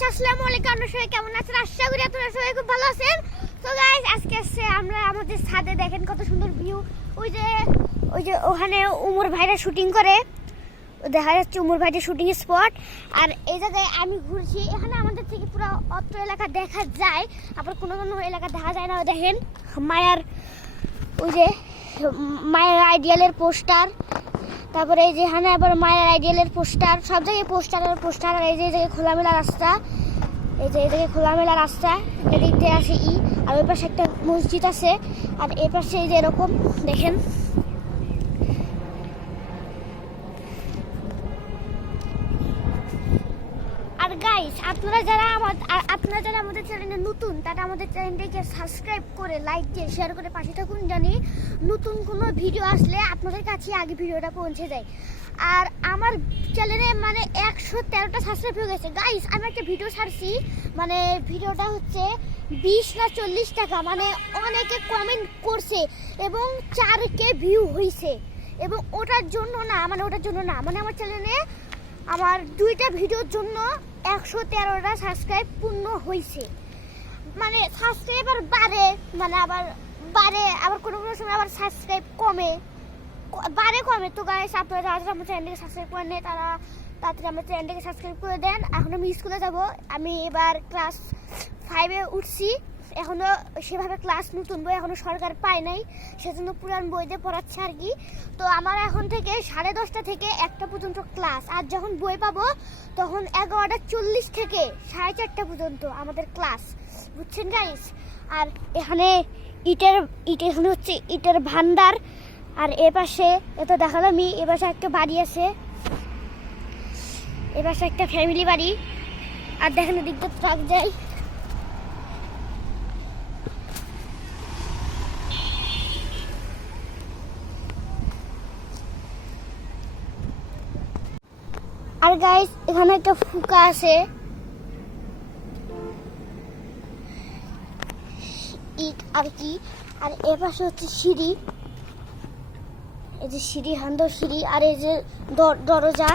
Guys আসসালামু আলাইকুম। আপনারা সবাই কেমন আছেন? আশা করি আপনারা সবাই খুব ভালো আছেন। তো গাইস আজকে আমরা আমাদের ছাদে দেখেন কত সুন্দর ভিউ। ওই যে ওখানে উমর ভাইরা শুটিং করে, দেখা যাচ্ছে উমর ভাইদের শুটিং স্পট। আর এই জায়গায় আমি ঘুরছি, এখানে আমাদের থেকে পুরো অত্র এলাকা দেখা যায়, আবার কোনো কোনো এলাকা দেখা যায় না। দেখেন মায়ার ওই যে মায়ের আইডিয়ালের পোস্টার, তারপরে এই যে এখানে আবার মায়ের আইডিয়ালের পোস্টার, সব জায়গায় পোস্টার আর পোস্টার। আর এই যে জায়গায় খোলামেলা রাস্তা, এই জায়গায় খোলামেলা রাস্তা, এদিক দিয়ে আসে আর ওই পাশে একটা মসজিদ আছে। আর এই পাশে এই যে এরকম দেখেন। আর গাইস আপনারা যারা আমাদের চ্যানেলে নতুন, তারা আমাদের চ্যানেলটাকে সাবস্ক্রাইব করে লাইক দিয়ে শেয়ার করে পাশে থাকুন, জানি নতুন কোনো ভিডিও আসলে আপনাদের কাছে আগে ভিডিওটা পৌঁছে যায়। আর আমার চ্যানেলে মানে 113টা সাবস্ক্রাইব হয়ে গেছে গাইস। আমি একটা ভিডিও ছাড়ছি, মানে ভিডিওটা হচ্ছে 20 না 40 টাকা, মানে অনেকে কমেন্ট করছে এবং 4K ভিউ হয়েছে। এবং ওটার জন্য না মানে আমার চ্যানেলে আমার 2টা ভিডিওর জন্য 113টা সাবস্ক্রাইব পূর্ণ হয়েছে। মানে সাবস্ক্রাইবার বাড়ে, মানে আবার কোনো সময় আবার সাবস্ক্রাইব কমে। তো গাইস আপনারা যারা আমার চ্যানেলকে সাবস্ক্রাইব করেন নাই তারা তাড়াতাড়ি আমার চ্যানেলটাকে সাবস্ক্রাইব করে দেন। এখন আমি স্কুলে যাব, আমি এবার ক্লাস 5-এ উঠছি। এখনও সেভাবে ক্লাস নতুন বই এখনও সরকার পায় নাই, সেজন্য পুরান বই দিয়ে পড়াচ্ছে আর কি। তো আমার এখন থেকে 10:30 থেকে 1টা পর্যন্ত ক্লাস, আর যখন বই পাবো তখন 11:40 থেকে 4:30 পর্যন্ত আমাদের ক্লাস, বুঝছেন গাইস। আর এখানে এখানে হচ্ছে ইটের ভান্ডার। আর এ পাশে এত দেখালামই, এ পাশে একটা বাড়ি আছে, এ পাশে একটা ফ্যামিলি বাড়ি। আর দেখেন এদিকটা ট্রাক যায়। আর গাইস এখানে একটা ফুকা আছে, ইট আর কি। আর এ পাশে হচ্ছে সিঁড়ি, এই যে সিঁড়ি, হান্দ সিঁড়ি। আর এই যে দরজা।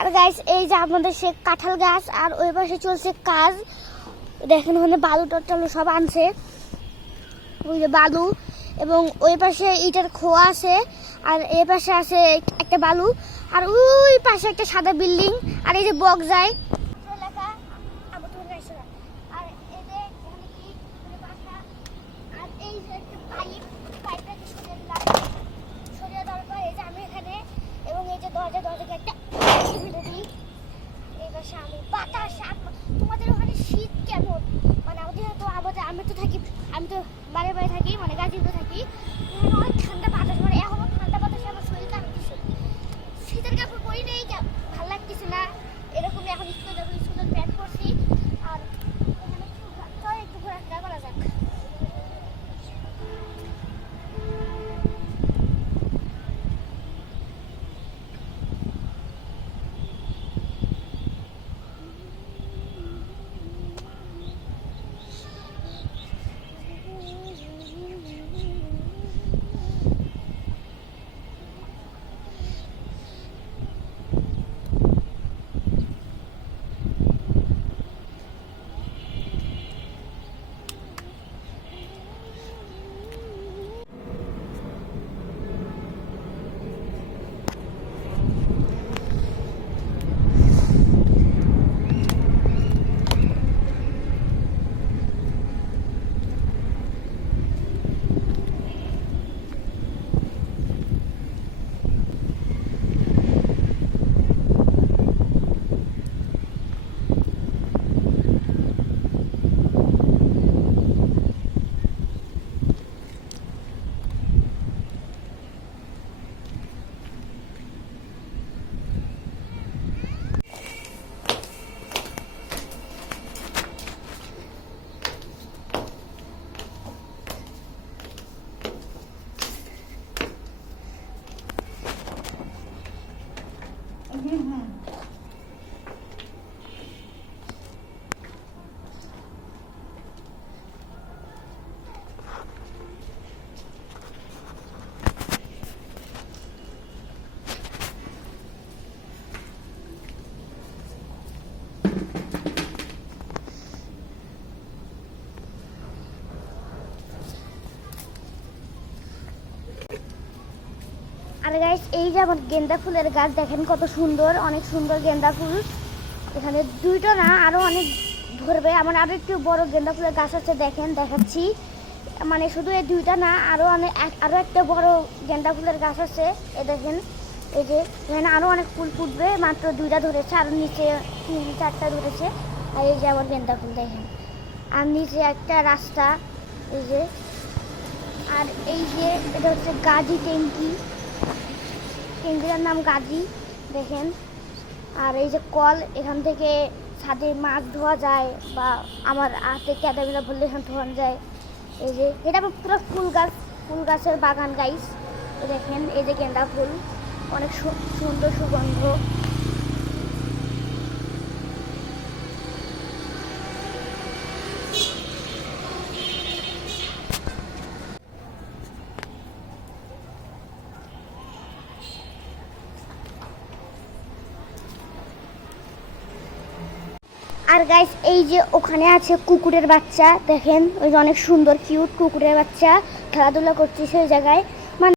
আর গাইস এই যে আমাদের সে কাঁঠাল গাছ, আর ওই পাশে চলছে কাজ। দেখেন ওখানে বালু টালু সব আনছে, ওই যে বালু। এবং ওই পাশে ইটের খোয়া আছে, আর এই পাশে আছে একটা বালু। আর ওই পাশে একটা সাদা বিল্ডিং। আর এই যে বক যায় এলাকা। আর এই যে আর এই যে একটা পাইপটাকে সরিয়ে দেওয়ার পর এই যে আমি এখানে, এবং এই যে দরজাকে একটা দিই। এই পাশে আমি বাতাস। তোমাদের ওখানে শীত কেমন? মানে আমি তো বাড়ি থাকি, মানে গাজীপুরে থাকি। অনেক ঠান্ডা বাতাস, মানে এখনো ঠান্ডা বাতাসে আমার শরীর কাঁপতেছে। শীতের কাপড় পরি নেই, ভালো লাগতেছে না। এরকমই এখন স্কুলে যাবো, স্কুলের প্যান্ট পরছি। আর একটু ঘোরাফেরা করা যাক। গাইস এই যে আমার গেন্দা ফুলের গাছ দেখেন কত সুন্দর, অনেক সুন্দর গেন্দা ফুল। এখানে দুইটা না আরো অনেক ধরবে। আমার আরো একটু বড় গেন্দা ফুলের গাছ আছে, দেখেন দেখাচ্ছি। মানে শুধু এই দুইটা না, আরো একটা বড় গেন্দা ফুলের গাছ আছে। এ দেখেন, এই যে এখানে আরো অনেক ফুল ফুটবে। মাত্র দুইটা ধরেছে, আর নিচে 3-4টা ধরেছে। আর এই যে আমার গেন্দা ফুল দেখেন, আর নিচে একটা রাস্তা, এই যে। আর এই যে এটা হচ্ছে গাজী ট্যাঙ্কি, ট্যাঙ্কিটার নাম গাজী, দেখেন। আর এই যে কল, এখান থেকে ছাদে মাছ ধোয়া যায়, বা আমার হাতে ক্যাদাবিলা ভরলে এখান ধোয়ানো যায়। এই যে এটা আমার পুরো ফুল গাছের বাগান গাইস। দেখেন এই যে গেন্দা ফুল, অনেক সুন্দর সুগন্ধ। আর গাইস এই যে ওখানে আছে কুকুরের বাচ্চা, দেখেন ওই যে অনেক সুন্দর কিউট কুকুরের বাচ্চা খেলাধুলা করছে সেই জায়গায়।